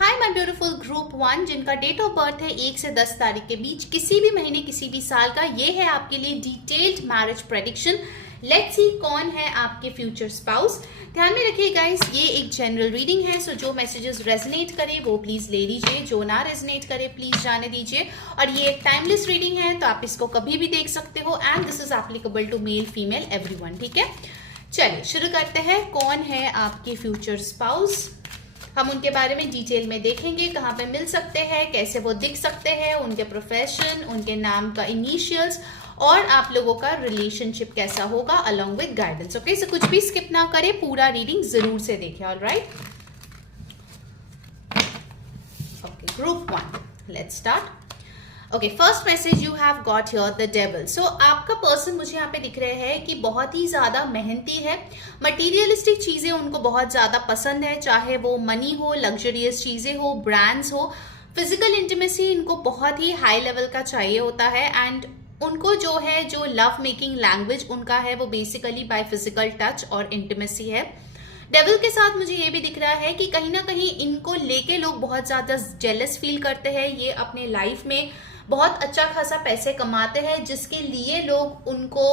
Hi my beautiful group 1 जिनका date of birth है 1 से 10 तारीख के बीच, किसी भी महीने किसी भी साल का, ये है आपके लिए detailed marriage prediction. Let's see कौन है आपके फ्यूचर स्पाउस। ध्यान में रखिए गाइस, ये एक जनरल रीडिंग है, सो जो मैसेजेस रेजोनेट करे वो प्लीज ले लीजिए, जो ना रेजोनेट करे प्लीज जाने दीजिए। और ये एक टाइमलेस रीडिंग है, तो आप इसको कभी भी देख सकते हो and this is applicable to male female everyone. ठीक है, चलिए शुरू करते हैं। कौन है आपके फ्यूचर स्पाउस, हम उनके बारे में डिटेल में देखेंगे, कहाँ पे मिल सकते हैं, कैसे वो दिख सकते हैं, उनके प्रोफेशन, उनके नाम का इनिशियल्स और आप लोगों का रिलेशनशिप कैसा होगा अलोंग विद गाइडेंस। ओके, सो कुछ भी स्किप ना करें, पूरा रीडिंग जरूर से देखें। Alright, okay, group 1, let's start. Okay, first message you have got here, the devil. So आपका पर्सन मुझे यहाँ पे दिख रहे हैं कि बहुत ही ज्यादा मेहनती है, मटीरियलिस्टिक चीजें उनको बहुत ज्यादा पसंद है, चाहे वो मनी हो, लग्जरियस चीजें हो, ब्रांड्स हो, फिजिकल इंटीमेसी इनको बहुत ही हाई लेवल का चाहिए होता है। एंड उनको जो है, जो लव मेकिंग लैंग्वेज उनका है वो बेसिकली बाय फिजिकल टच और इंटीमेसी है। डेविल के साथ मुझे ये भी दिख रहा है कि कहीं ना कहीं इनको लेके लोग बहुत ज्यादा जेलस फील करते हैं। ये अपने लाइफ में बहुत अच्छा खासा पैसे कमाते हैं, जिसके लिए लोग उनको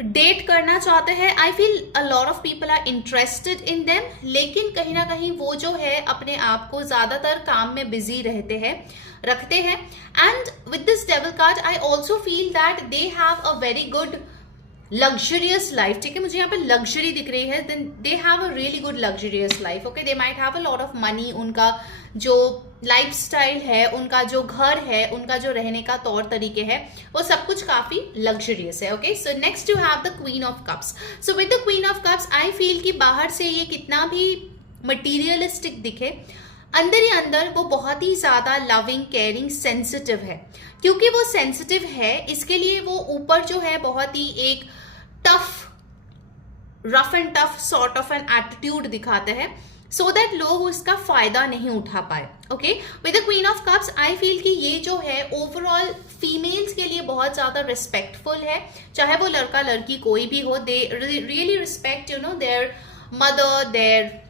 डेट करना चाहते हैं। I feel a lot of people are interested in them, लेकिन कहीं ना कहीं वो जो है अपने आप को ज्यादातर काम में बिजी रखते हैं। And with this devil card I also feel that they have a very good luxurious life. ठीक है, मुझे यहाँ पे लग्जरी दिख रही है, then they have a really good luxurious life. Okay, they might have a lot of money, उनका जो लाइफस्टाइल है, उनका जो घर है, उनका जो रहने का तौर तरीके है, वो सब कुछ काफी लग्जरियस है। Okay, so next you have the queen of cups. So with the queen of cups I feel कि बाहर से ये कितना भी मटीरियलिस्टिक दिखे, अंदर ही अंदर वो बहुत ही ज्यादा लविंग, केयरिंग, सेंसिटिव है। क्योंकि वो सेंसिटिव है, इसके लिए वो ऊपर जो है बहुत ही एक tough, rough and tough sort of an attitude दिखाते हैं, सो दैट लोग उसका फायदा नहीं उठा पाए। Okay, with the queen of cups I feel कि ये जो है ओवरऑल फीमेल्स के लिए बहुत ज्यादा रिस्पेक्टफुल है, चाहे वो लड़का लड़की कोई भी हो। They really respect their mother, their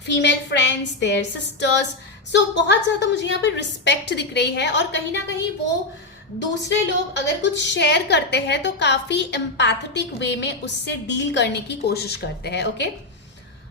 female friends, their sisters. So बहुत ज्यादा मुझे यहाँ पे रिस्पेक्ट दिख रही है, और कहीं ना कहीं वो दूसरे लोग अगर कुछ शेयर करते हैं तो काफी एम्पैथेटिक वे में उससे डील करने की कोशिश करते हैं। ओके,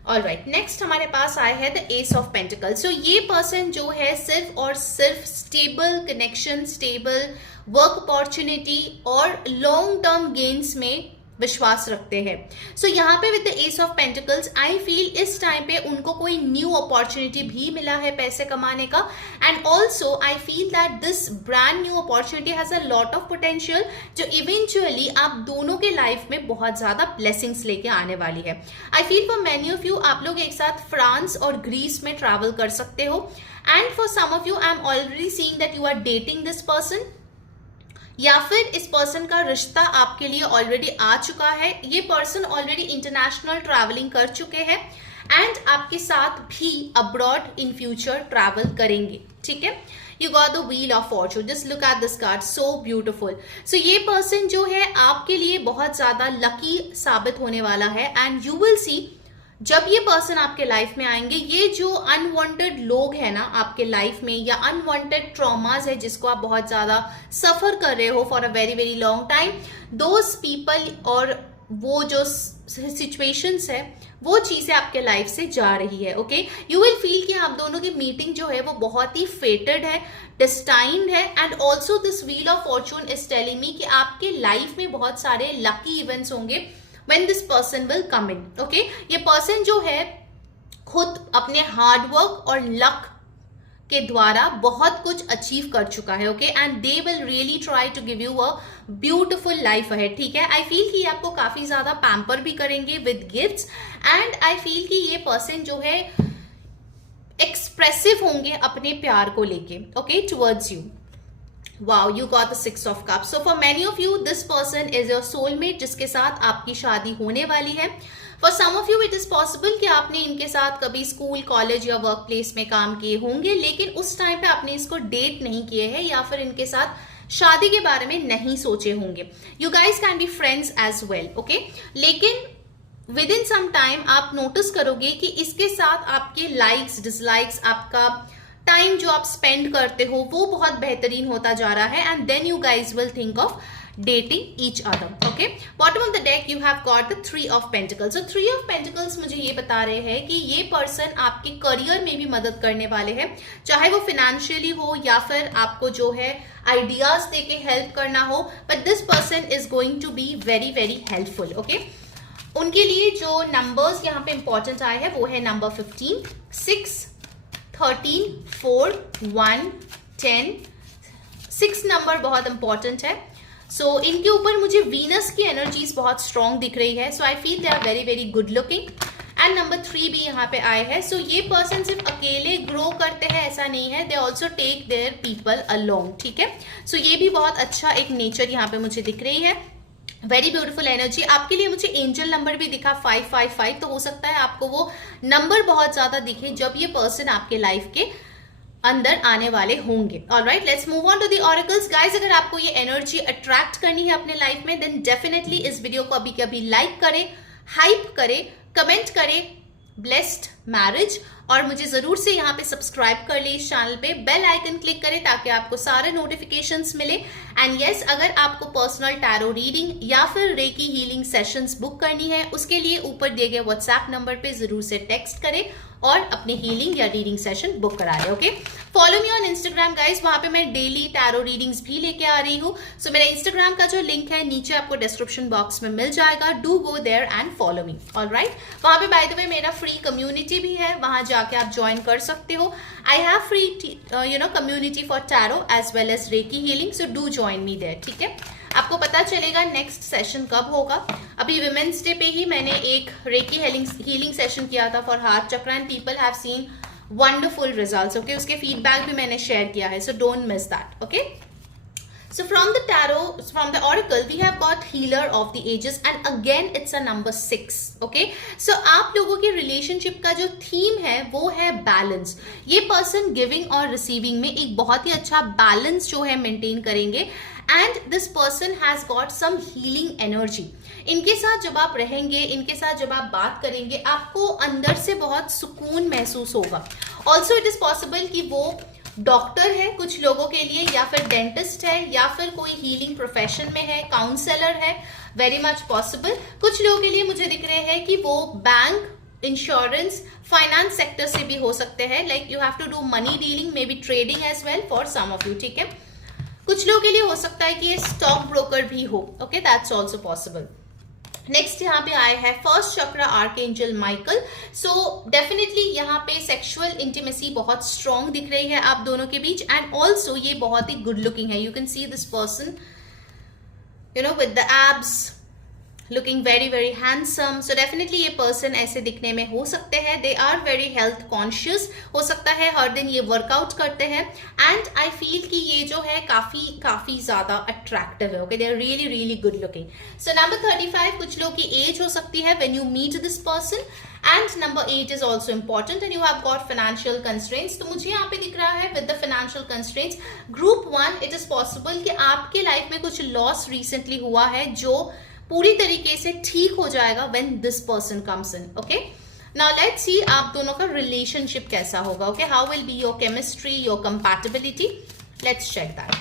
ऑलराइट, नेक्स्ट हमारे पास आया है द एस ऑफ पेंटिकल्स। सो ये पर्सन जो है सिर्फ और सिर्फ stable connection, stable work opportunity और लॉन्ग टर्म गेन्स में विश्वास रखते हैं। सो यहाँ पे with the S of pentacles I feel इस टाइम पे उनको कोई न्यू अपॉर्चुनिटी भी मिला है पैसे कमाने का, and also I feel that this brand new opportunity has a lot of potential, जो इवेंचुअली आप दोनों के लाइफ में बहुत ज्यादा ब्लेसिंग्स लेके आने वाली है। I feel for many of you, आप लोग एक साथ फ्रांस और ग्रीस में ट्रैवल कर सकते हो, and for some of you I am already seeing that you are dating this person, या फिर इस पर्सन का रिश्ता आपके लिए ऑलरेडी आ चुका है। ये पर्सन ऑलरेडी इंटरनेशनल ट्रैवलिंग कर चुके हैं एंड आपके साथ भी अब्रॉड इन फ्यूचर ट्रैवल करेंगे। ठीक है, you got the wheel of fortune, just look at this card, so beautiful. So ये पर्सन जो है आपके लिए बहुत ज्यादा लकी साबित होने वाला है, एंड यू विल सी जब ये पर्सन आपके लाइफ में आएंगे, ये जो अनवांटेड लोग हैं ना आपके लाइफ में, या अनवांटेड ट्रॉमास है जिसको आप बहुत ज्यादा सफर कर रहे हो for a very very long time, those people और वो जो सिचुएशंस है, वो चीजें आपके लाइफ से जा रही है। ओके, यू विल फील कि आप दोनों की मीटिंग जो है वो बहुत ही फेटेड है, डेस्टाइन्ड है, and also this wheel of Fortune is telling me कि आपके लाइफ में बहुत सारे लकी इवेंट्स होंगे when this person will come in. Okay, ये पर्सन जो है खुद अपने हार्ड वर्क और लक के द्वारा बहुत कुछ अचीव कर चुका है। Okay, and they will really try to give you a beautiful life ahead. ठीक है, आई फील कि आपको काफी ज्यादा पैम्पर भी करेंगे with gifts, and I feel कि ये पर्सन जो है एक्सप्रेसिव होंगे अपने प्यार को लेके, okay, towards you. Wow, you got the 6 of cups. So for many of you, this person is your soulmate, जिसके साथ आपकी शादी होने वाली है। For some of you, it is possible कि आपने इनके साथ कभी स्कूल, कॉलेज या वर्क प्लेस में काम किए होंगे, लेकिन उस टाइम पे आपने इसको डेट नहीं किए हैं, या फिर इनके साथ शादी के बारे में नहीं सोचे होंगे। You guys can be friends as well, okay? लेकिन विद इन सम टाइम आप नोटिस करोगे कि इसके साथ आपके लाइक्स डिसलाइक्स, आपका टाइम जो आप स्पेंड करते हो वो बहुत बेहतरीन होता जा रहा है, and then you guys will think of dating each other. Okay, bottom of the deck you have got the 3 of Pentacles. So 3 of Pentacles मुझे ये बता रहे हैं कि ये पर्सन आपके करियर में भी मदद करने वाले हैं, चाहे वो फिनेंशियली हो या फिर आपको जो है आइडियाज देके हेल्प करना हो, but this person is going to be very very helpful. Okay, उनके लिए जो नंबर्स यहाँ पे इंपॉर्टेंट आए हैं वो है नंबर 15, 6, 13, 4, 1, 10. 6 नंबर बहुत इंपॉर्टेंट है. सो इनके ऊपर मुझे वीनस की एनर्जीज बहुत स्ट्रॉन्ग दिख रही है. So I feel they are very very good looking. And number 3 भी यहाँ पे आए हैं. सो ये पर्सन सिर्फ अकेले ग्रो करते हैं ऐसा नहीं है, they also take their people along. ठीक है, सो ये भी बहुत अच्छा एक नेचर यहाँ पे मुझे दिख रही है. Very beautiful energy. आपके लिए मुझे एंजल नंबर भी दिखा 555, तो हो सकता है आपको वो नंबर बहुत ज्यादा दिखे जब ये पर्सन आपके लाइफ के अंदर आने वाले होंगे. Alright, let's move on to the oracles. Guys, अगर आपको ये एनर्जी अट्रैक्ट करनी है अपने लाइफ में, देन डेफिनेटली इस वीडियो को अभी कभी लाइक करें, हाइप करें, कमेंट करें ब्लेस्ड मैरिज, और मुझे जरूर से यहाँ पे सब्सक्राइब कर ले इस चैनल पे, बेल आइकन क्लिक करें ताकि आपको सारे नोटिफिकेशंस मिले. एंड यस, अगर आपको पर्सनल टैरो रीडिंग या फिर रेकी हीलिंग सेशंस बुक करनी है, उसके लिए ऊपर दिए गए व्हाट्सएप नंबर पे जरूर से टेक्स्ट करें और अपने हीलिंग या रीडिंग सेशन बुक करा लें. Okay, follow me on Instagram guys, वहां पे मैं डेली टैरो रीडिंग्स भी लेके आ रही हूँ. सो मेरा इंस्टाग्राम का जो लिंक है नीचे आपको डिस्क्रिप्शन बॉक्स में मिल जाएगा. Do go there and follow me. Alright, वहां पे बाय द वे मेरा फ्री कम्युनिटी भी है, वहां जाके आप ज्वाइन कर सकते हो. I have free community for tarot as well as reiki healing, so do join me there. ठीक है, आपको पता चलेगा नेक्स्ट सेशन कब होगा. अभी विमेंस डे पे ही मैंने एक रेकी हीलिंग सेशन किया था फॉर हार्ट चक्र, and people have seen wonderful results. Okay, उसके फीडबैक भी मैंने शेयर किया है, सो don't miss that. Okay, so from the tarot, from the oracle, we have got healer of the ages, and again it's a number 6. okay, so आप लोगों की relationship का जो थीम है वो है बैलेंस. ये पर्सन गिविंग और रिसीविंग में एक बहुत ही अच्छा बैलेंस जो है मेंटेन करेंगे, and this person has got some healing energy. इनके साथ जब आप रहेंगे, इनके साथ जब आप बात करेंगे, आपको अंदर से बहुत सुकून महसूस होगा. ऑल्सो इट इज पॉसिबल कि वो डॉक्टर है कुछ लोगों के लिए, या फिर डेंटिस्ट है, या फिर कोई हीलिंग प्रोफेशन में है, काउंसलर है. Very much possible. कुछ लोगों के लिए मुझे दिख रहे हैं कि वो बैंक, इंश्योरेंस, फाइनेंस सेक्टर से भी हो सकते हैं. Like you have to do money dealing, maybe trading as well for some of you. ठीक है, कुछ लोगों के लिए हो सकता है कि ये स्टॉक ब्रोकर भी हो. Okay, that's also possible. Next यहाँ पे आए हैं फर्स्ट चक्र आर्कएंजल माइकल. सो डेफिनेटली यहाँ पे सेक्सुअल इंटीमेसी बहुत स्ट्रॉन्ग दिख रही है आप दोनों के बीच, एंड ऑल्सो ये बहुत ही गुड लुकिंग है. You can see this person with the abs looking very very handsome. So definitely ये पर्सन ऐसे दिखने में हो सकते हैं. They are very health conscious. हो सकता है हर दिन ये वर्कआउट करते हैं, एंड आई फील कि ये जो है काफी ज्यादा अट्रैक्टिव है. Okay, they are really really good looking. So number 35 कुछ लोग की एज हो सकती है when you meet this person, and number 8 is also important, and you have got financial constraints. तो मुझे यहाँ पे दिख रहा है with the financial constraints group 1, it is possible कि आपके लाइफ में कुछ लॉस रिसेंटली हुआ है जो पूरी तरीके से ठीक हो जाएगा when this person comes in. Okay, now let's see आप दोनों का रिलेशनशिप कैसा होगा. Okay, how will be your chemistry, your compatibility? Let's check that.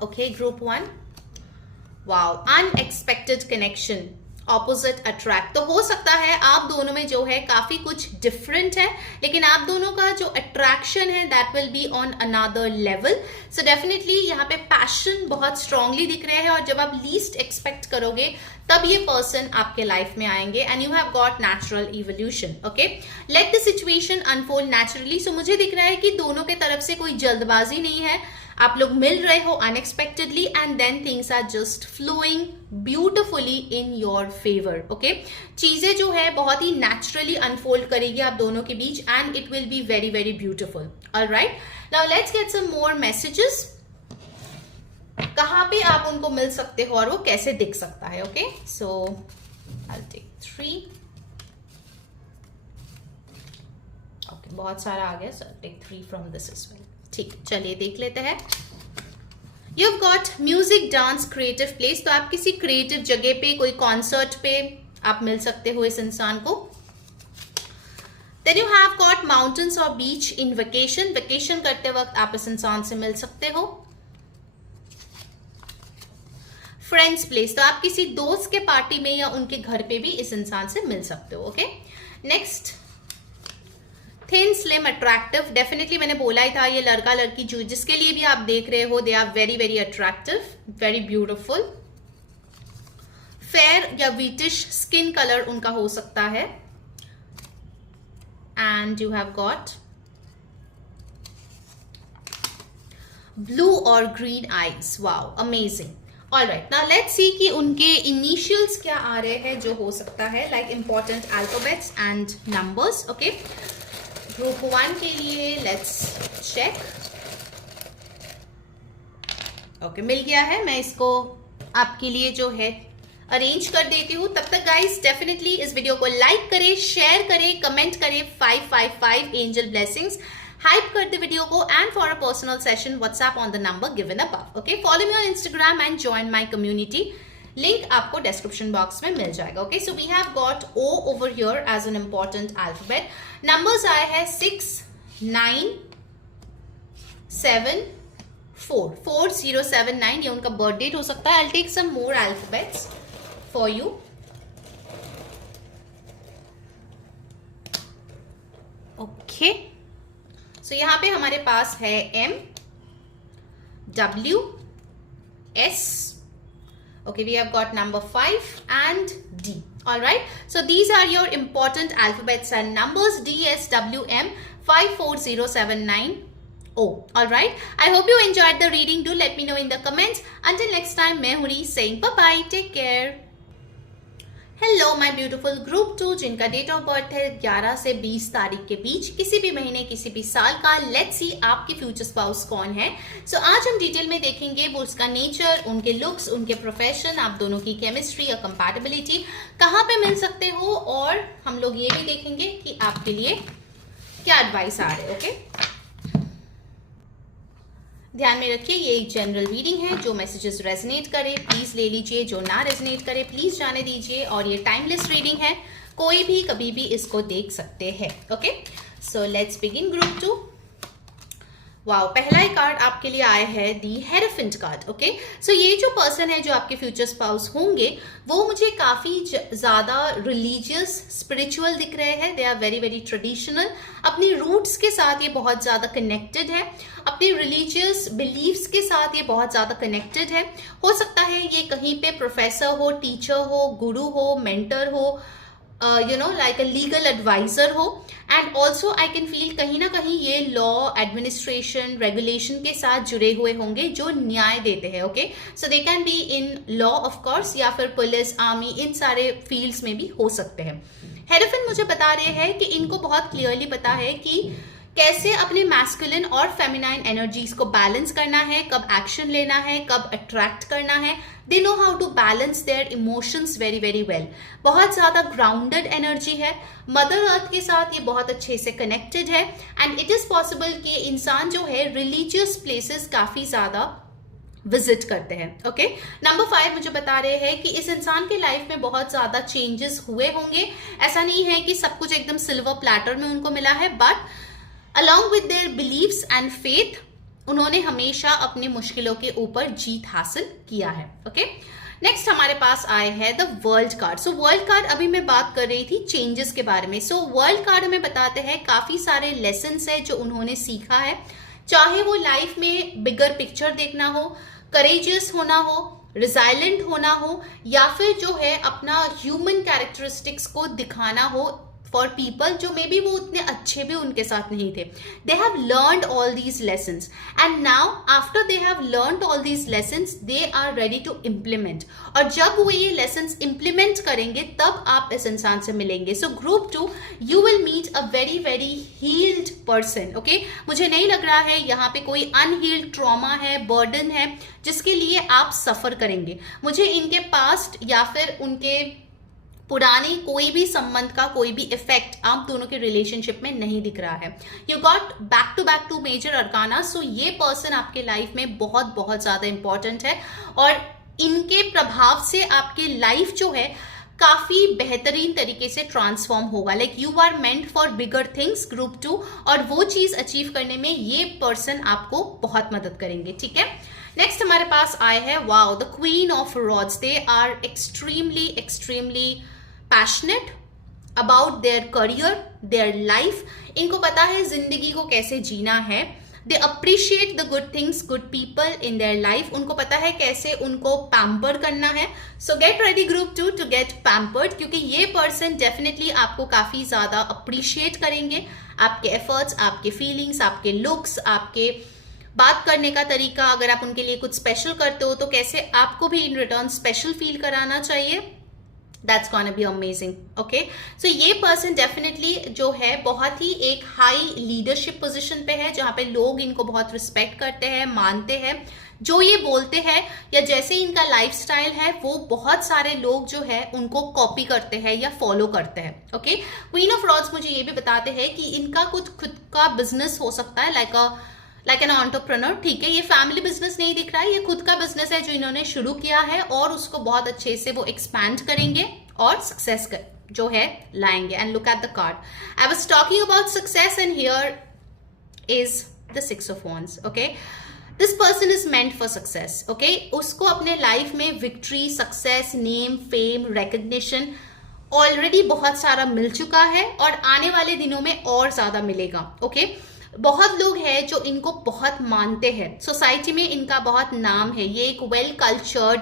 Okay, group 1. Wow, unexpected connection, opposite attract. तो हो सकता है आप दोनों में जो है काफी कुछ डिफरेंट है, लेकिन आप दोनों का जो अट्रैक्शन है that will be on another level. So definitely यहाँ पे पैशन बहुत स्ट्रांगली दिख रहे हैं, और जब आप लीस्ट एक्सपेक्ट करोगे तब ये पर्सन आपके लाइफ में आएंगे, and you have got natural evolution. Okay, let the situation unfold naturally. So मुझे दिख रहा है कि दोनों के तरफ से कोई जल्दबाजी नहीं है. आप लोग मिल रहे हो unexpectedly, and then things are just flowing beautifully in your favour. Okay, चीजें जो है बहुत ही नेचुरली अनफोल्ड करेगी आप दोनों के बीच, and it will be very very beautiful. Alright, now let's get some more messages. कहाँ पे आप उनको मिल सकते हो और वो कैसे दिख सकता है. Okay, so I will take 3. Okay, बहुत सारा आ गया, so I will take 3 from this as well. ठीक, चलिए देख लेते हैं. You have got music, dance, creative place. तो आप किसी क्रिएटिव जगह पे, कोई कॉन्सर्ट पे, आप मिल सकते हो इस इंसान को। Then you have got mountains or beach in vacation. Vacation करते वक्त आप इस इंसान से मिल सकते हो। फ्रेंड्स प्लेस, तो आप किसी दोस्त के पार्टी में या उनके घर पे भी इस इंसान से मिल सकते हो। Okay, next, thin slim attractive. Definitely मैंने बोला ही था, ये लड़का लड़की जो जिसके लिए भी आप देख रहे हो, they are very very attractive, very beautiful. Fair या व्हीटिश स्किन कलर उनका हो सकता है। And you have got blue और green eyes. Wow, amazing. Alright, now let's see कि उनके इनिशियल्स क्या आ रहे हैं जो हो सकता है, like important alphabets and numbers. Okay, group 1 के लिए लेट्स चेक। ओके, मिल गया है। मैं इसको आपके लिए जो है अरेंज कर देती हूँ। तब तक गाइस डेफिनेटली इस वीडियो को लाइक करें, शेयर करें, कमेंट करें। 555 एंजल ब्लेसिंग्स, हाइप कर दे वीडियो को। And for a personal session WhatsApp on the number given above. Okay, follow me on Instagram and join my community. Link आपको description box में मिल जाएगा। Okay, so we have got O over here as an important alphabet. Numbers आए हैं 6, 9, 7, 4, 4079। ये उनका birth date हो सकता है। I take some more alphabets for you. Okay, so यहां पे हमारे पास है M, W, S. Okay, we have got number 5 and D. All right, so these are your important alphabets and numbers: D, S, W, M, 54079 O. All right, I hope you enjoyed the reading. Do let me know in the comments. Until next time, मैं हुरी saying bye bye. Take care. Hello my beautiful group 2 जिनका date of birth है 11 से 20 तारीख के बीच, किसी भी महीने किसी भी साल का। लेट्स सी आपके फ्यूचर स्पाउस कौन है। सो आज हम डिटेल में देखेंगे वो उसका नेचर, उनके लुक्स, उनके प्रोफेशन, आप दोनों की केमिस्ट्री या कंपैटिबिलिटी, कहाँ पे मिल सकते हो, और हम लोग ये भी देखेंगे कि आपके लिए क्या एडवाइस आ रहे हैं। ओके, ध्यान में रखिए ये एक जनरल रीडिंग है। जो मैसेजेस रेजोनेट करे प्लीज ले लीजिए, जो ना रेजोनेट करे प्लीज जाने दीजिए। और ये टाइमलेस रीडिंग है, कोई भी कभी भी इसको देख सकते हैं। Okay, so let's begin group 2। Wow, पहला ही कार्ड आपके लिए आया है दी हेरोफेंट कार्ड। ओके, सो ये जो पर्सन है जो आपके फ्यूचर स्पाउस होंगे वो मुझे काफी ज्यादा रिलीजियस स्पिरिचुअल दिख रहे हैं। They are very very traditional, अपनी रूट्स के साथ ये बहुत ज्यादा कनेक्टेड है, अपने रिलीजियस बिलीव्स के साथ ये बहुत ज्यादा कनेक्टेड है। हो सकता है ये कहीं पे प्रोफेसर हो, टीचर हो, गुरु हो, मेंटर हो, लाइक अ लीगल एडवाइजर हो। And also I can feel कहीं ना कहीं ये लॉ, एडमिनिस्ट्रेशन, रेगुलेशन के साथ जुड़े हुए होंगे जो न्याय देते हैं। Okay, so they can be in law of course, या फिर पुलिस, आर्मी, इन सारे फील्ड्स में भी हो सकते हैं। हेरोफेंट मुझे बता रहे हैं कि इनको बहुत क्लियरली पता है कि कैसे अपने मैस्कुलिन और फेमिनाइन एनर्जीज को बैलेंस करना है, कब एक्शन लेना है, कब अट्रैक्ट करना है। They know how to balance their emotions very very well. बहुत ज्यादा ग्राउंडेड एनर्जी है, मदर अर्थ के साथ ये बहुत अच्छे से कनेक्टेड है। एंड इट इज पॉसिबल कि इंसान जो है रिलीजियस प्लेसेस काफी ज्यादा विजिट करते हैं। ओके, नंबर 5 मुझे बता रहे हैं कि इस इंसान के लाइफ में बहुत ज्यादा चेंजेस हुए होंगे। ऐसा नहीं है कि सब कुछ एकदम सिल्वर प्लेटर में उनको मिला है, but along with their beliefs and faith उन्होंने हमेशा अपनी मुश्किलों के ऊपर जीत हासिल किया है। ओके, नेक्स्ट हमारे पास आए हैं the world card. So world card, अभी मैं बात कर रही थी चेंजेस के बारे में। सो वर्ल्ड कार्ड हमें बताते हैं काफी सारे लेसन्स है जो उन्होंने सीखा है, चाहे वो लाइफ में बिगर पिक्चर देखना हो, करेजियस होना हो, रिजाइलेंट होना हो, या फिर जो है अपना ह्यूमन कैरेक्टरिस्टिक्स को दिखाना हो फॉर पीपल जो मे बी वो उतने अच्छे भी उनके साथ नहीं थे। They have learned all these lessons and now after they have learned all these lessons they are ready to implement. और जब वो ये लेसन्स इम्प्लीमेंट करेंगे तब आप इस इंसान से मिलेंगे। So group 2 you will meet a very very healed person. Okay, मुझे नहीं लग रहा है यहाँ पे कोई अनहील्ड ट्रॉमा है, बर्डन है जिसके लिए आप सफर करेंगे। मुझे इनके पास्ट या फिर उनके पुराने कोई भी संबंध का कोई भी इफेक्ट आप दोनों के रिलेशनशिप में नहीं दिख रहा है। You got back to major arcana. So ये पर्सन आपके लाइफ में बहुत बहुत ज्यादा इंपॉर्टेंट है और इनके प्रभाव से आपकी लाइफ जो है काफी बेहतरीन तरीके से ट्रांसफॉर्म होगा. Like you are meant for bigger things group 2, और वो चीज अचीव करने में ये पर्सन आपको बहुत मदद करेंगे. ठीक है. नेक्स्ट हमारे पास आए हैं wow the queen of rods. They are extremely passionate about their career, their life. इनको पता है जिंदगी को कैसे जीना है. They appreciate the good things, good people in their life. उनको पता है कैसे उनको पैम्पर करना है. So get ready group 2 to get pampered, क्योंकि ये पर्सन डेफिनेटली आपको काफी ज्यादा अप्रिशिएट करेंगे. आपके एफर्ट्स, आपके फीलिंग्स, आपके लुक्स, आपके बात करने का तरीका. अगर आप उनके लिए कुछ स्पेशल करते हो तो कैसे आपको भी इन रिटर्न स्पेशल फील कराना चाहिए. That's gonna be amazing. Okay, so ये पर्सन डेफिनेटली जो है बहुत ही एक हाई लीडरशिप पोजीशन पे है, जहाँ पे लोग इनको बहुत रिस्पेक्ट करते हैं, मानते हैं. जो ये बोलते हैं या जैसे इनका लाइफस्टाइल है वो बहुत सारे लोग जो है उनको कॉपी करते हैं या फॉलो करते हैं. ओके, क्वीन ऑफ रॉड्स मुझे ये भी बताते हैं कि इनका कुछ खुद का बिजनेस हो सकता है, लाइक एन एंटरप्रेन्योर. ठीक है, ये फैमिली बिजनेस नहीं दिख रहा है, ये खुद का बिजनेस है जो इन्होंने शुरू किया है, और उसको बहुत अच्छे से वो एक्सपैंड करेंगे और सक्सेस जो है लाएंगे. And look at the card. I was talking about success and here is the 6 of wands. Okay, this person is meant for success. Okay, उसको अपने लाइफ में victory, success, name, fame, recognition already बहुत सारा मिल चुका है, और आने वाले दिनों में और ज्यादा मिलेगा. ओके, बहुत लोग हैं जो इनको बहुत मानते हैं. सोसाइटी में इनका बहुत नाम है. ये एक well cultured,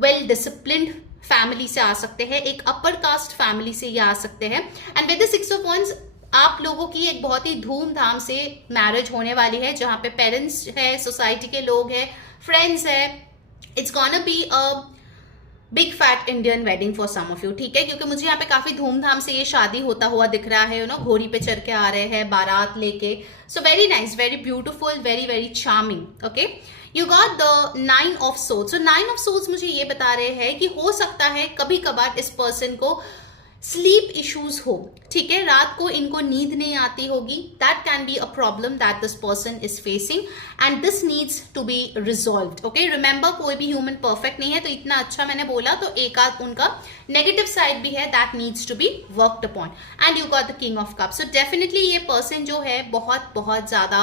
well disciplined family से आ सकते हैं, एक अपर कास्ट फैमिली से ये आ सकते हैं. And with the 6 of wands आप लोगों की एक बहुत ही धूमधाम से मैरिज होने वाली है, जहां पे पेरेंट्स है, सोसाइटी के लोग हैं, फ्रेंड्स है. It's gonna be a big fat Indian wedding for some of you. ठीक है, क्योंकि मुझे यहाँ पे काफी धूमधाम से ये शादी होता हुआ दिख रहा है. घोड़ी पे चढ़ के आ रहे हैं, बारात लेके. So very nice, very beautiful, very charming. Okay, you got the 9 of swords. So 9 of swords मुझे ये बता रहे हैं कि हो सकता है कभी कभार इस पर्सन को स्लीप इश्यूज हो. ठीक है, रात को इनको नींद नहीं आती होगी. That can be a problem that this person is facing, and this needs to be resolved. Okay, remember कोई भी ह्यूमन परफेक्ट नहीं है, तो इतना अच्छा मैंने बोला तो एक आध उनका नेगेटिव साइड भी है, that needs to be worked upon. And you got the king of cups. So definitely ये पर्सन जो है बहुत ज्यादा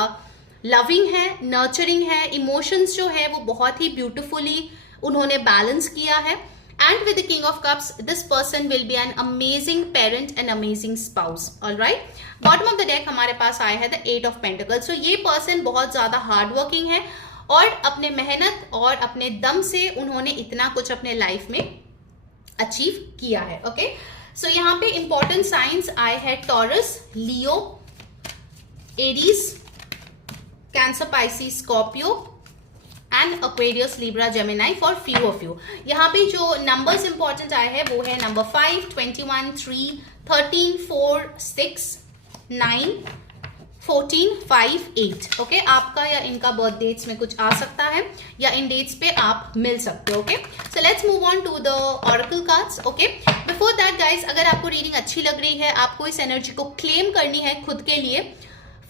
लविंग है, नर्चरिंग है. इमोशंस जो है वो बहुत ही ब्यूटिफुली उन्होंने बैलेंस किया है. And with the King of Cups, this person will be an amazing parent and amazing spouse. All right. Bottom of the deck हमारे पास आया है the 8 of Pentacles. So ये person बहुत ज्यादा हार्ड वर्किंग है, और अपने मेहनत और अपने दम से उन्होंने इतना कुछ अपने लाइफ में अचीव किया है. ओके, सो यहाँ पे इंपॉर्टेंट साइंस आए हैं taurus, Leo, Aries, cancer, Pisces, Scorpio and Aquarius, Libra, Gemini for few of you. यहाँ पे जो नंबर्स इंपॉर्टेंट आए हैं वो है नंबर 5, 21, 3, 13, 4, 6, 9, 14, 5, 8. ओके, आपका या इनका बर्थ डेट्स में कुछ आ सकता है, या इन डेट्स पे आप मिल सकते हो. Okay, so let's move on to the oracle cards. Okay, before that guys, अगर आपको रीडिंग अच्छी लग रही है, आपको इस एनर्जी को क्लेम करनी है खुद के लिए,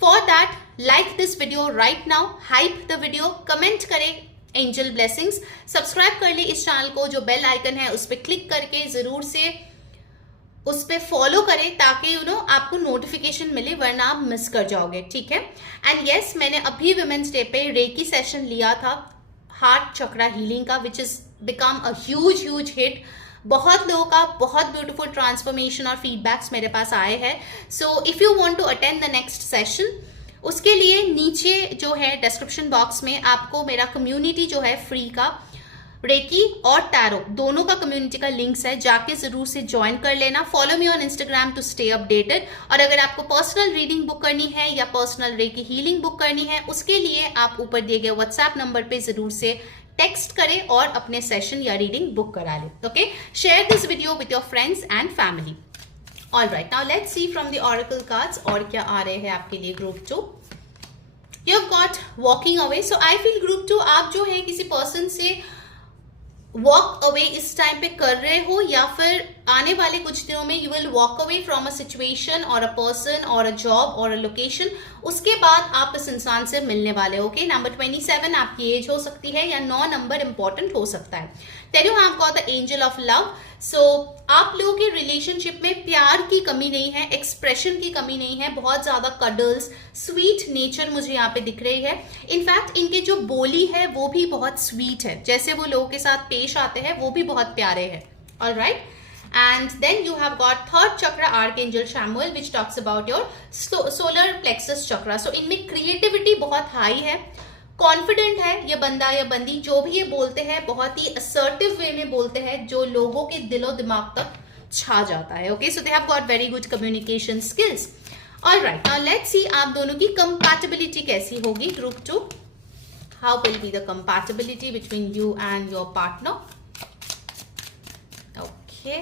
for that like this video right now, hype the video, comment करें angel blessings, सब्सक्राइब कर ले इस चैनल को, जो बेल आइकन है उस पर क्लिक करके जरूर से उस पर फॉलो करें, ताकि आपको नोटिफिकेशन मिले, वरना आप मिस कर जाओगे. ठीक है. एंड यस, मैंने अभी वुमेन्स डे पे रेकी सेशन लिया था, हार्ट चक्रा हीलिंग का, which is become a huge hit. बहुत लोगों का बहुत ब्यूटीफुल ट्रांसफॉर्मेशन और फीडबैक्स मेरे पास आए हैं. So if you want to attend the next session, उसके लिए नीचे जो है डिस्क्रिप्शन बॉक्स में आपको मेरा कम्युनिटी जो है फ्री का, रेकी और टैरो दोनों का कम्युनिटी का लिंक्स है, जाके जरूर से ज्वाइन कर लेना. Follow me on Instagram to stay updated. और अगर आपको पर्सनल रीडिंग बुक करनी है या पर्सनल रेकी हीलिंग बुक करनी है, उसके लिए आप ऊपर दिए गए व्हाट्सएप नंबर पे जरूर से टेक्स्ट करें और अपने सेशन या रीडिंग बुक करा लें. Okay, share this video with your friends and family. All right, now let's see from the oracle cards और क्या आ रहे हैं आपके लिए group 2. You have got walking away. So I feel group 2 आप जो है किसी पर्सन से वॉक अवे इस टाइम पे कर रहे हो, या फिर आने वाले कुछ दिनों में you will walk away from a situation और अ पर्सन और अ जॉब और अ लोकेशन, उसके बाद आप इस इंसान से मिलने वाले हो। ओके, नंबर 27 आपकी एज हो सकती है, या 9 नंबर इंपॉर्टेंट हो सकता है। Then you have got the angel of love. So आप लोगों के रिलेशनशिप में प्यार की कमी नहीं है, एक्सप्रेशन की कमी नहीं है, बहुत ज्यादा कडल्स, स्वीट नेचर मुझे यहाँ पे दिख रही है। इनफैक्ट इनके जो बोली है वो भी बहुत स्वीट है, जैसे वो लोगों के साथ पेश आते हैं वो भी बहुत प्यारे हैं। Alright, and then you have got third chakra archangel Samuel which talks about your solar plexus chakra. so इनमें creativity बहुत high है, कॉन्फिडेंट है ये बंदा या बंदी, जो भी ये बोलते हैं बहुत ही असर्टिव वे में बोलते हैं, जो लोगों के दिलो दिमाग तक छा जाता है। Okay, so they have got very good communication skills. Alright, now let's see आप दोनों की कंपैटिबिलिटी कैसी होगी। Group 2, how will be the compatibility between you and your partner. Okay,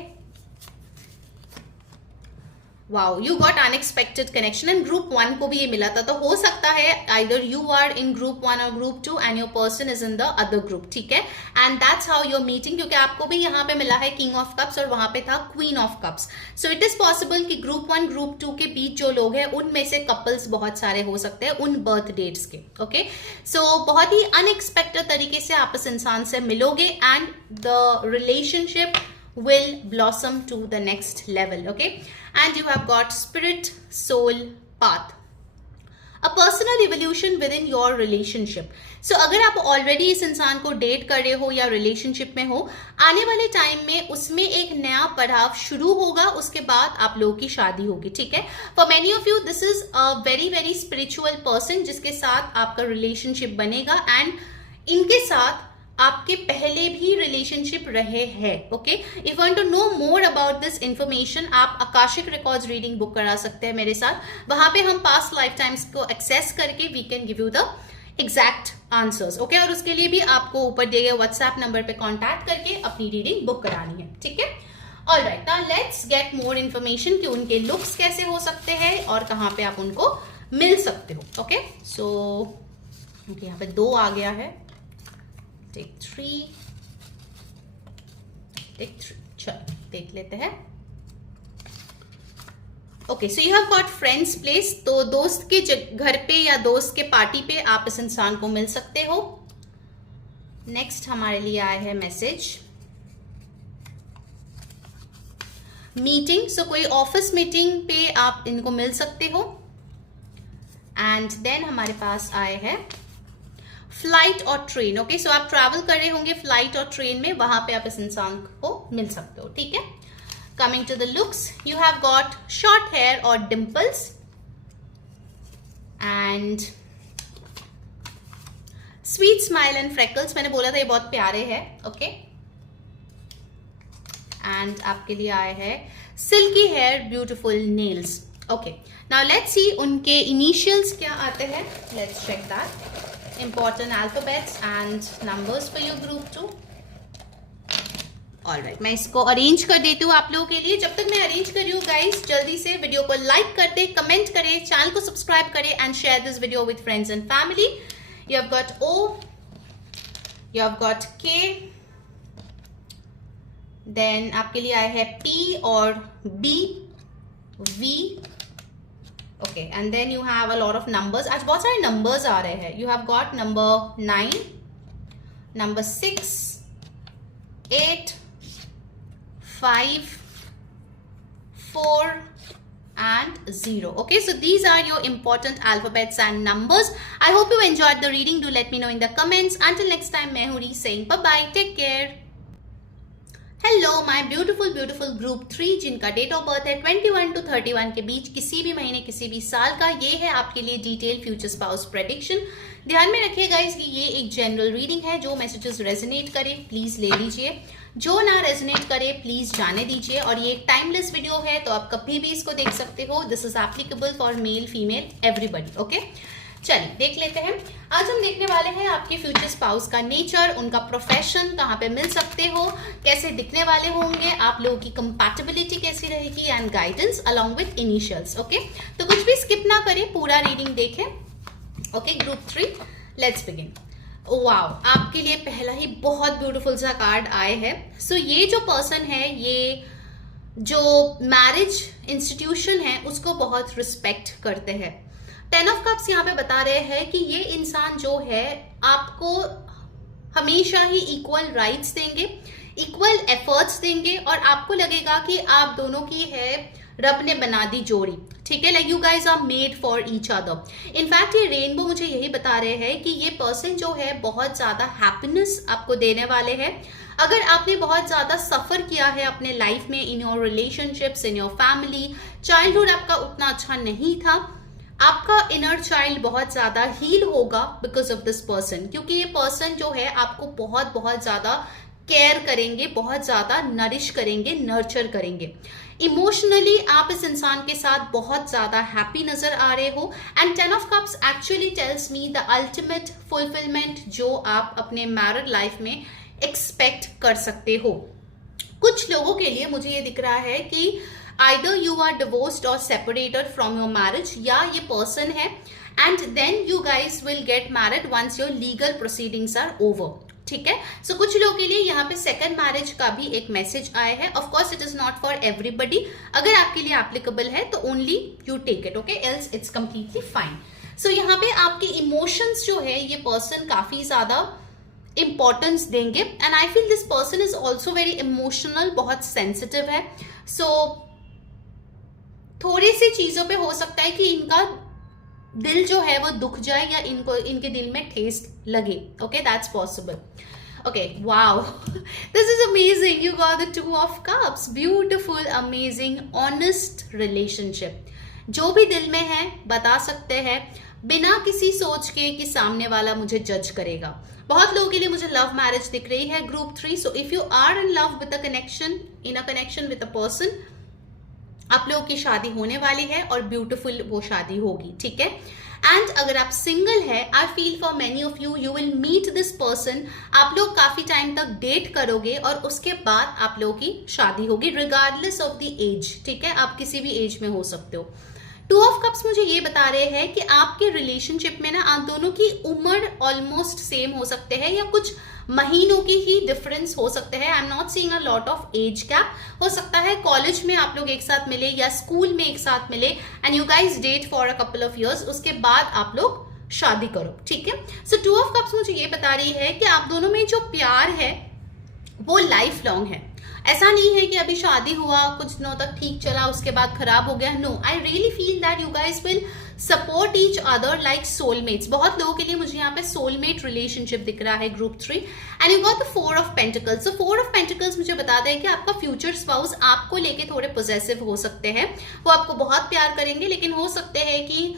wow, you got unexpected connection, and group 1 को भी ये मिला था, तो हो सकता है either you are in group 1 और group 2 and your person is in the other group. ठीक है, and that's how your meeting, क्योंकि आपको भी यहाँ पे मिला है किंग ऑफ कप्स और वहां पे था queen of cups. So it is possible कि ग्रुप 1 ग्रुप 2 के बीच जो लोग हैं उनमें से कपल्स बहुत सारे हो सकते हैं उन बर्थ डेट्स के। ओके, सो बहुत ही अनएक्सपेक्टेड तरीके से आप इस इंसान से मिलोगे and the relationship will blossom to the next level. Okay, and you have got spirit soul path, a personal evolution within your relationship. So अगर आप ऑलरेडी इस इंसान को डेट कर रहे हो या रिलेशनशिप में हो, आने वाले टाइम में उसमें एक नया पड़ाव शुरू होगा, उसके बाद आप लोगों की शादी होगी। ठीक है, for many of you this is a very very spiritual person जिसके साथ आपका रिलेशनशिप बनेगा, एंड इनके साथ आपके पहले भी रिलेशनशिप रहे हैं। Okay, if want to know more about this information, आप आकाशिक रिकॉर्ड्स रीडिंग बुक करा सकते हैं मेरे साथ, वहां पे हम पास्ट लाइफ टाइम्स को एक्सेस करके we can give you the exact answers. Okay, और उसके लिए भी आपको ऊपर दिए गए व्हाट्सएप नंबर पे कांटेक्ट करके अपनी रीडिंग बुक करानी है। ठीक है, alright, now let's get more information कि उनके लुक्स कैसे हो सकते हैं और कहाँ पे आप उनको मिल सकते हो। ओके, सो यहाँ पे 2 आ गया है, टेक 3, चलो देख लेते हैं। Okay, so you have got friends place, तो दोस्त के घर पे या दोस्त के पार्टी पे आप इस इंसान को मिल सकते हो। नेक्स्ट हमारे लिए आया है मैसेज मीटिंग, सो कोई ऑफिस मीटिंग पे आप इनको मिल सकते हो। एंड देन हमारे पास आए हैं फ्लाइट और ट्रेन। ओके, सो आप ट्रैवल कर रहे होंगे फ्लाइट और ट्रेन में, वहां पे आप इस इंसान को मिल सकते हो। ठीक है, coming to the looks, you have got short hair और dimples and sweet smile and freckles. मैंने बोला था ये बहुत प्यारे हैं। ओके, एंड आपके लिए आए हैं silky hair, beautiful nails. Okay, now let's see उनके इनिशियल्स क्या आते हैं। Let's check that. Important alphabets and numbers for your group 2. Alright, मैं इसको अरेंज कर देती हूँ आप लोगों के लिए। जब तक मैं अरेंज कर रही हूँ गाइस, जल्दी से वीडियो को लाइक कर दे, कमेंट करें, चैनल को सब्सक्राइब करें and share this video with friends and family. You have got O, you have got K, then आपके लिए आए हैं P और B, V, okay, and then you have a lot of numbers. आज बहुत सारे नंबर्स आ रहे हैं। You have got number 9, number 6, 8, 5, 4 and 0. Okay, so these are your important alphabets and numbers. I hope you enjoyed the reading. Do let me know in the comments. Until next time, मैं हूँ री saying bye bye. Take care. Hello my beautiful beautiful group 3 जिनका date of birth है 21 to 31 के बीच, किसी भी महीने किसी भी साल का, ये है आपके लिए डिटेल फ्यूचर स्पाउस प्रेडिक्शन। ध्यान में रखिएगा कि ये एक जनरल रीडिंग है, जो मैसेजेस रेजोनेट करे प्लीज ले लीजिए, जो ना रेजोनेट करे प्लीज जाने दीजिए। और ये एक टाइमलेस वीडियो है, तो आप कभी भी इसको देख सकते हो। This is applicable for male female everybody. Okay, चलिए देख लेते हैं। आज हम देखने वाले हैं आपके फ्यूचर स्पाउस का नेचर, उनका प्रोफेशन, कहाँ पे मिल सकते हो, कैसे दिखने वाले होंगे, आप लोगों की कंपैटिबिलिटी कैसी रहेगी and guidance along with initials. Okay, तो कुछ भी स्किप ना करें, पूरा रीडिंग देखें। Okay, group 3, let's begin. Wow, आपके लिए पहला ही बहुत ब्यूटीफुल सा कार्ड आए है। सो ये जो पर्सन है, ये जो मैरिज इंस्टीट्यूशन है उसको बहुत रिस्पेक्ट करते हैं। 10 ऑफ कप्स यहाँ पे बता रहे हैं कि ये इंसान जो है आपको हमेशा ही इक्वल राइट्स देंगे, इक्वल एफर्ट्स देंगे, और आपको लगेगा कि आप दोनों की है रब ने बना दी जोड़ी, ठीक है, like you guys are made for each other. In fact ये रेनबो मुझे यही बता रहे हैं कि ये पर्सन जो है बहुत ज्यादा हैप्पीनेस आपको देने वाले हैं। अगर आपने बहुत ज्यादा सफर किया है अपने लाइफ में, in your relationships, in your family, childhood आपका उतना अच्छा नहीं था, आपका इनर चाइल्ड बहुत ज्यादा हील होगा बिकॉज ऑफ दिस पर्सन, क्योंकि ये पर्सन जो है आपको बहुत बहुत ज्यादा केयर करेंगे, बहुत ज्यादा नरिश करेंगे, नर्चर करेंगे। इमोशनली आप इस इंसान के साथ बहुत ज्यादा हैप्पी नजर आ रहे हो। And 10 of cups actually tells me the ultimate fulfilment जो आप अपने मैरिड लाइफ में एक्सपेक्ट कर सकते हो। कुछ लोगों के लिए मुझे ये दिख रहा है कि either you are divorced or separated from your marriage, या ये पर्सन है and then you guys will get married once your legal proceedings are over, ठीक है। सो कुछ लोगों के लिए यहाँ पे सेकंड मैरिज का भी एक मैसेज आया है। Of course it is not for everybody, अगर आपके लिए एप्लीकेबल है तो only you take it, okay, else it's completely fine. So यहाँ पे आपके इमोशंस जो है ये पर्सन काफी ज्यादा इंपॉर्टेंस देंगे, and I feel this person is also very emotional, बहुत सेंसिटिव है। सो थोड़ी सी चीजों पे हो सकता है कि इनका दिल जो है वो दुख जाए या इनको इनके दिल में ठेस लगे, okay, that's possible. Okay, wow, this is amazing, you got the 2 of cups, beautiful, amazing, honest relationship. जो भी दिल में है बता सकते हैं बिना किसी सोच के कि सामने वाला मुझे जज करेगा। बहुत लोगों के लिए मुझे लव मैरिज दिख रही है, group 3। So if you are in love with a connection, in a connection with a person, आप लोगों की शादी होने वाली है और ब्यूटीफुल वो शादी होगी, ठीक है। एंड अगर आप सिंगल है, I feel for many of you, you will meet this person, आप लोग काफी टाइम तक डेट करोगे और उसके बाद आप लोगों की शादी होगी, रिगार्डलेस ऑफ द एज, ठीक है, आप किसी भी एज में हो सकते हो। 2 ऑफ कप्स मुझे ये बता रहे हैं कि आपके रिलेशनशिप में ना आप दोनों की उम्र ऑलमोस्ट सेम हो सकते हैं या कुछ महीनों की ही डिफरेंस हो सकते हैं। I am not seeing a lot of age gap. हो सकता है कॉलेज में आप लोग एक साथ मिले या स्कूल में एक साथ मिले and you guys date for a couple of years, उसके बाद आप लोग शादी करो, ठीक है। सो 2 ऑफ कप्स मुझे ये बता रही है कि आप दोनों में जो प्यार है वो लाइफ लॉन्ग है। ऐसा नहीं है कि अभी शादी हुआ, कुछ दिनों तक ठीक चला, उसके बाद खराब हो गया। No, I really feel that you guys will support each other like soulmates. बहुत लोगों के लिए मुझे यहाँ पे सोलमेट रिलेशनशिप दिख रहा है, group 3। And you got the 4 of pentacles. So 4 of pentacles मुझे बताता है कि आपका फ्यूचर स्पाउस आपको लेके थोड़े पोजेसिव हो सकते हैं, वो आपको बहुत प्यार करेंगे, लेकिन हो सकते हैं कि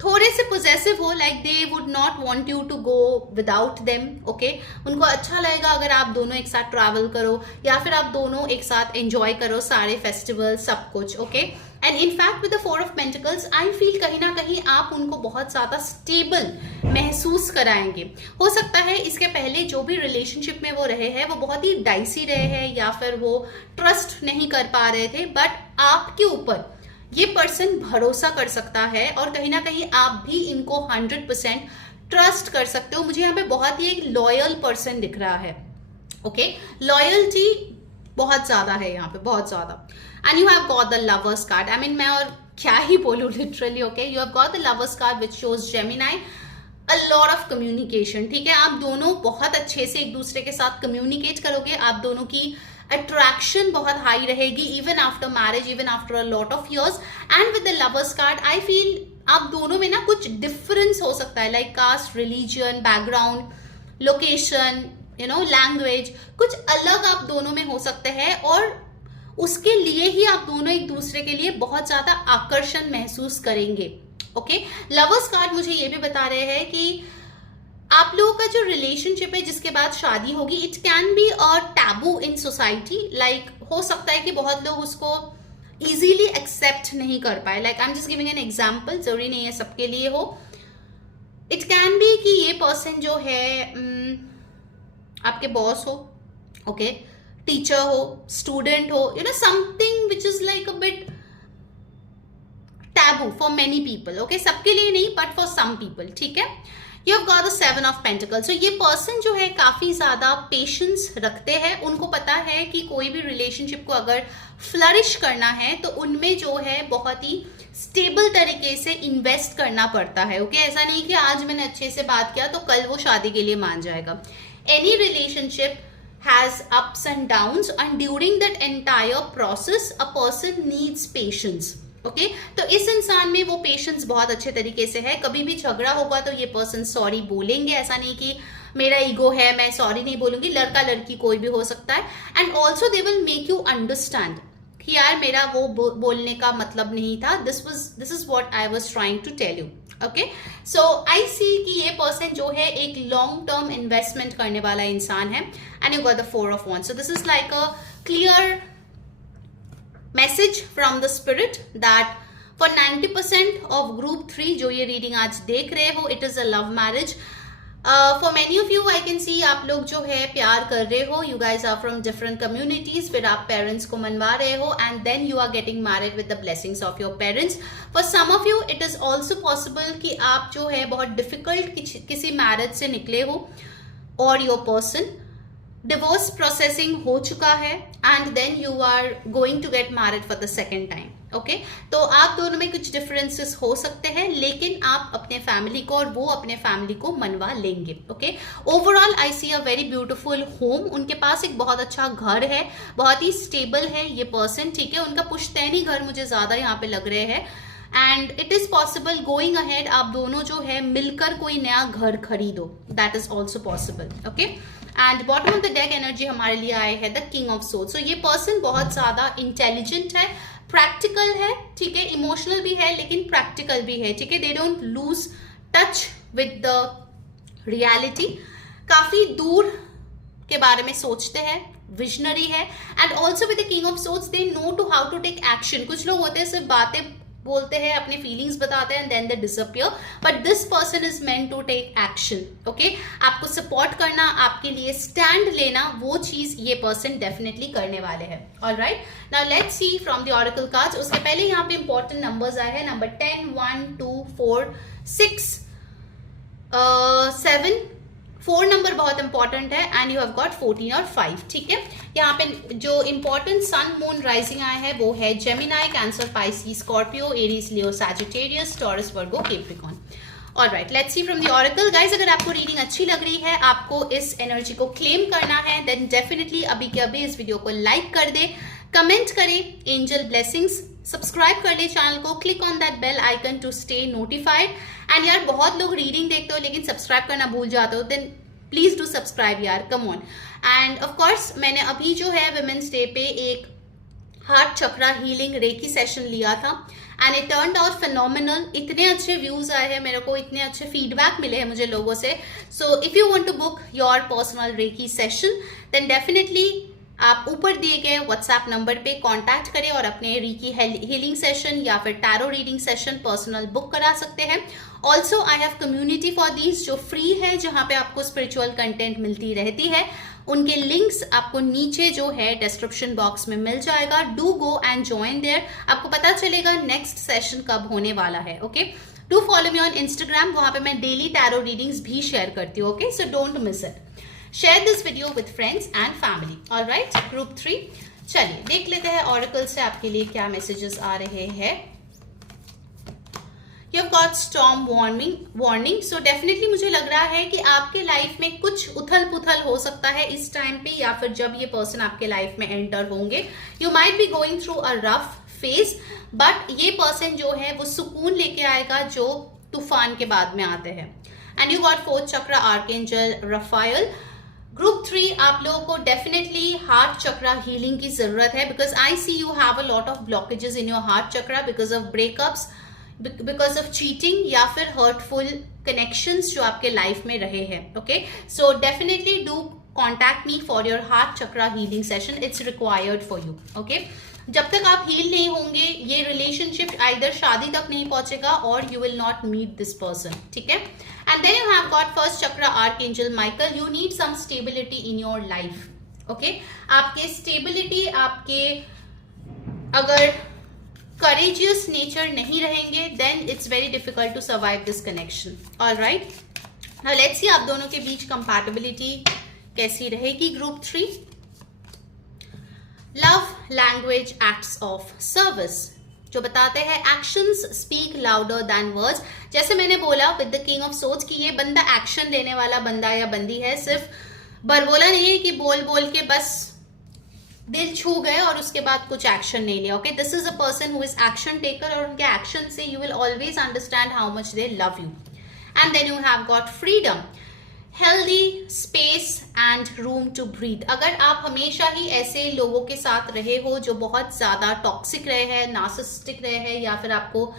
थोड़े से पोजेसिव हो, like they would not want you to go without them, okay. उनको अच्छा लगेगा अगर आप दोनों एक साथ ट्रैवल करो या फिर आप दोनों एक साथ एंजॉय करो सारे फेस्टिवल, सब कुछ, okay. And in fact with the 4 of pentacles I feel कहीं ना कहीं आप उनको बहुत ज्यादा स्टेबल महसूस कराएंगे। हो सकता है इसके पहले जो भी रिलेशनशिप में वो रहे हैं वो बहुत ही डाइसी रहे हैं या फिर वो ट्रस्ट नहीं कर पा रहे थे, बट आपके ऊपर ये पर्सन भरोसा कर सकता है और कहीं ना कहीं आप भी इनको 100% ट्रस्ट कर सकते हो। मुझे यहाँ पे बहुत ही एक लॉयल पर्सन दिख रहा है, ओके। लॉयल्टी बहुत ज्यादा है यहाँ पे, बहुत ज्यादा। And you have got the lovers card. I mean मैं और क्या ही बोलूं literally, okay. You have got the lovers card which shows Gemini a lot of communication, ठीक है। आप दोनों बहुत अच्छे से एक दूसरे के साथ कम्युनिकेट करोगे, आप दोनों की अट्रैक्शन बहुत हाई रहेगी even after marriage, even after a lot of years. And with the lovers card I feel आप दोनों में ना कुछ डिफरेंस हो सकता है, like caste, religion, background, location, you know, language, कुछ अलग आप दोनों में हो सकते हैं और उसके लिए ही आप दोनों एक दूसरे के लिए बहुत ज्यादा आकर्षण महसूस करेंगे, ओके। लवर्स कार्ड मुझे ये भी बता रहे हैं कि आप लोगों का जो रिलेशनशिप है जिसके बाद शादी होगी, it can be a taboo in society. Like हो सकता है कि बहुत लोग उसको इजीली एक्सेप्ट नहीं कर पाए। Like I am just giving an example, जरूरी नहीं है सबके लिए हो। इट कैन बी कि ये पर्सन जो है आपके बॉस हो, ओके, टीचर हो, स्टूडेंट हो, you know, something which is like a bit taboo for many people, okay. सबके लिए नहीं बट फॉर सम पीपल, ठीक है। You have got the 7 of pentacle. So ये पर्सन जो है काफी ज्यादा पेशेंस रखते हैं, उनको पता है कि कोई भी रिलेशनशिप को अगर फ्लरिश करना है तो उनमें जो है बहुत ही स्टेबल तरीके से इन्वेस्ट करना पड़ता है। ओके, ऐसा नहीं कि आज मैंने अच्छे से बात किया तो कल वो शादी के लिए मान जाएगा। Any relationship has ups and downs and during that entire process a person needs patience. Okay, तो इस इंसान में वो पेशेंस बहुत अच्छे तरीके से है। कभी भी झगड़ा होगा तो ये पर्सन सॉरी बोलेंगे, ऐसा नहीं कि मेरा ईगो है मैं सॉरी नहीं बोलूंगी, लड़का लड़की कोई भी हो सकता है। And also they will make you understand कि यार मेरा वो बोलने का मतलब नहीं था, this is what I was trying to tell you. Okay, so I see कि ये पर्सन जो है एक लॉन्ग टर्म इन्वेस्टमेंट करने वाला इंसान है। And you got the 4 of wands, so this is like a clear message from the spirit that for 90% of group 3 जो ये रीडिंग आज देख रहे हो, it is a love marriage. For many of you I can see आप लोग जो है प्यार कर रहे हो, you guys are from different communities, फिर आप पेरेंट्स को मनवा रहे हो and then you are getting married with the blessings of your parents. For some of you it is also possible कि आप जो है बहुत डिफिकल्ट किसी मैरिज से निकले हो और योर पर्सन डिवोर्स प्रोसेसिंग हो चुका है and then you are going to get married for the second time. Okay, तो आप दोनों में कुछ डिफरेंसेस हो सकते हैं, लेकिन आप अपने फैमिली को और वो अपने फैमिली को मनवा लेंगे। Okay, overall I see a very beautiful home. उनके पास एक बहुत अच्छा घर है, बहुत ही स्टेबल है ये पर्सन। ठीक है, उनका पुश्तैनी घर मुझे ज्यादा यहाँ पे लग रहे हैं and it is possible going ahead आप दोनों जो है मिलकर कोई नया घर खरीदो, that is also possible. Okay, and bottom of the deck energy हमारे लिए आए है द किंग ऑफ सोल्स। सो ये पर्सन बहुत ज्यादा इंटेलिजेंट है, प्रैक्टिकल है, ठीक है, इमोशनल भी है लेकिन प्रैक्टिकल भी है। ठीक है, they don't lose touch with the reality, काफी दूर के बारे में सोचते हैं, विजनरी है। And also with the king of souls they know to how to take action. कुछ लोग होते हैं सिर्फ बातें बोलते हैं, अपने फीलिंग्स बताते हैं and then they disappear, but this person is meant to take action. Okay, आपको सपोर्ट करना, आपके लिए स्टैंड लेना, वो चीज ये पर्सन डेफिनेटली करने वाले हैं। Alright, now let's C from the oracle cards. उसके पहले यहाँ पे इंपॉर्टेंट नंबर्स आए हैं, नंबर 10, 1, 2, 4, 6, 7। 4 नंबर बहुत इंपॉर्टेंट है एंड यू हैव गॉट 14 और 5। ठीक है, यहाँ पे जो इंपॉर्टेंट सन मून राइजिंग आया है वो है Gemini, cancer, Pisces, Scorpio, Aries, Leo, Sagittarius, taurus, Virgo, Capricorn. Alright, let's see from the oracle. Guys, अगर आपको रीडिंग अच्छी लग रही है, आपको इस एनर्जी को क्लेम करना है, देन डेफिनेटली अभी के अभी इस वीडियो को लाइक कर दे, कमेंट करें एंजल ब्लेसिंग्स, सब्सक्राइब कर ले चैनल को, click on that bell icon to stay notified. And यार बहुत लोग रीडिंग देखते हो लेकिन सब्सक्राइब करना भूल जाते हो, देन प्लीज डू सब्सक्राइब यार, come on. End of course मैंने अभी जो है विमेंस डे पे एक हार्ट चक्रा हीलिंग रेकी सेशन लिया था and it turned out phenomenal. इतने अच्छे व्यूज आए हैं मेरे को, इतने अच्छे फीडबैक मिले हैं मुझे लोगों से। So if you want to book your personal reiki session then definitely आप ऊपर दिए गए व्हाट्सएप नंबर पे कांटेक्ट करें और अपने रेकी हीलिंग सेशन या फिर tarot reading session personal book करा सकते हैं। Also I have community for these जो फ्री है, जहां पे आपको स्पिरिचुअल कंटेंट मिलती रहती है। उनके लिंक्स आपको नीचे जो है डिस्क्रिप्शन बॉक्स में मिल जाएगा। Do go and join there, आपको पता चलेगा नेक्स्ट सेशन कब होने वाला है। Okay, do follow me on Instagram, वहां पे मैं डेली टैरो रीडिंग्स भी शेयर करती हूँ। Okay, so don't miss it. Share this video with friends and family. Alright, group 3, चलिए देख लेते हैं ऑरेकल से आपके लिए क्या मैसेजेस आ रहे हैं। You have got storm warning. So definitely मुझे लग रहा है कि आपके लाइफ में कुछ उथल पुथल हो सकता है इस टाइम पे, या फिर जब ये पर्सन आपके लाइफ में एंटर होंगे। You might be going through a rough phase, but ये पर्सन जो है वो सुकून लेके आएगा जो तूफान के बाद में आते हैं। एंड यू गॉट 4th चक्र आर्कएंजल रफायल। ग्रुप 3 आप लोगों को डेफिनेटली हार्ट चक्रा हीलिंग की जरूरत है, because I see you have a lot of blockages in your heart chakra because of breakups, because of cheating या फिर हर्टफुल कनेक्शंस जो आपके लाइफ में रहे हैं। Okay, so definitely do contact me for your heart chakra healing session, it's required for you. Okay, जब तक आप हील नहीं होंगे ये रिलेशनशिप आइदर शादी तक नहीं पहुंचेगा और you will not meet this person. ठीक है, and then you have got 1st chakra archangel Michael. You need some stability in your life. Okay, आपके स्टेबिलिटी, आपके अगर करेजियस नेचर नहीं रहेंगे then it's very difficult to survive this connection. Alright, now let's see आप दोनों के बीच compatibility कैसी रहेगी। Group 3, love language acts of service, जो बताते हैं actions speak louder than words. जैसे मैंने बोला with the king of swords कि ये बंदा एक्शन लेने वाला बंदा या बंदी है, सिर्फ बरबोला नहीं है कि बोल बोल के बस दिल छू गए और उसके बाद कुछ एक्शन नहीं लिया। Okay, this is a person who is action taker, और उनके एक्शन से you will always understand how much they love you. And then you have got freedom, healthy space and room to breathe. अगर आप हमेशा ही ऐसे लोगों के साथ रहे हो जो बहुत ज्यादा टॉक्सिक रहे हैं, नार्सिसिस्टिक रहे हैं, या फिर आपको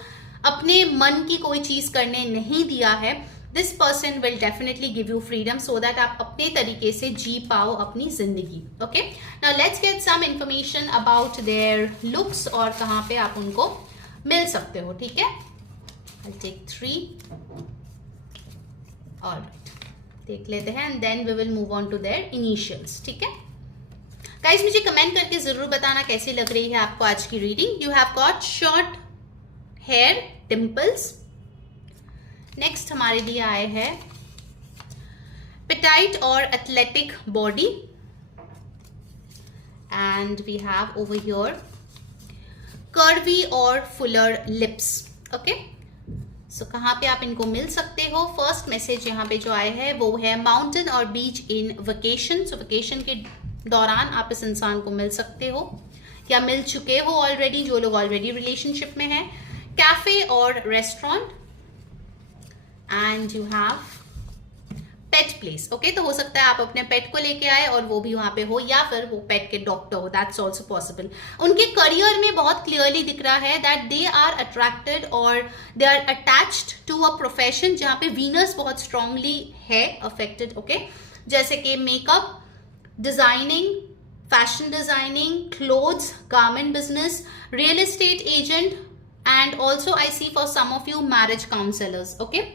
अपने मन की कोई चीज करने नहीं दिया है, this person will definitely give you freedom so that आप अपने तरीके से जी पाओ अपनी जिंदगी। Okay, now let's get some information about their looks और कहाँ पे आप उनको मिल सकते हो। ठीक है, आई टेक 3, ऑलराइट, देख लेते हैं and then we will move on to their initials. ठीक है गाइज, मुझे कमेंट करके जरूर बताना कैसी लग रही है आपको आज की reading. You have got short hair, dimples. Next हमारे लिए आए हैं पेटाइट और athletic body, and we have over here curvy और फुलर लिप्स। ओके, सो कहाँ पे आप इनको मिल सकते हो? फर्स्ट मैसेज यहाँ पे जो आए हैं वो है माउंटेन और बीच इन वेकेशन। सो वेकेशन के दौरान आप इस इंसान को मिल सकते हो या मिल चुके हो ऑलरेडी, जो लोग ऑलरेडी रिलेशनशिप में हैं। कैफे और restaurant, and you have pet place. Okay, तो हो सकता है आप अपने पेट को लेके आए और वो भी वहां पे हो, या फिर वो पेट के डॉक्टर हो, दैट्स ऑल्सो पॉसिबल। उनके करियर में बहुत क्लियरली दिख रहा है दैट दे आर अट्रैक्टेड और they are attached to a profession जहां पे वीनस बहुत स्ट्रांगली है अफेक्टेड। ओके, जैसे कि makeup, designing, fashion designing, clothes, garment business, real estate agent, and also I see for some of you marriage counsellors. Okay,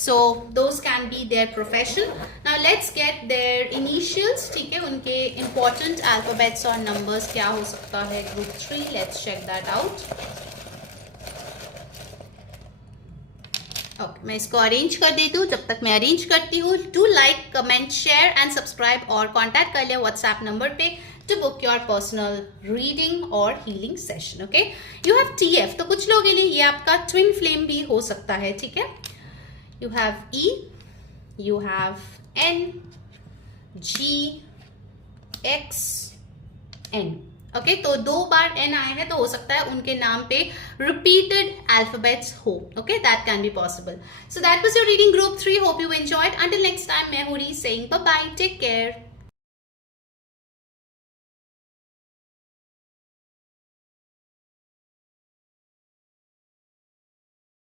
so those can be their profession. Now let's get their initials. ठीक है, उनके important alphabets और numbers क्या हो सकता है group 3, let's check that out. Okay, मैं इसको अरेंज कर देती हूँ। जब तक मैं अरेंज करती हूँ, do like, comment, share and subscribe, और कॉन्टैक्ट कर लिया व्हाट्सएप नंबर पे to book your personal reading और healing session. Okay, you have TF, तो कुछ लोगों के लिए ये आपका ट्विन फ्लेम भी हो सकता है। ठीक है, you have E, you have N, G, X, N. Okay, तो 2 बार N आए हैं, तो हो सकता है उनके नाम पे रिपीटेड अल्फाबेट्स हो। Okay, that can be possible. So that was your reading group 3। Hope you enjoyed. Until next time, मैं हूँ री saying bye bye, take care.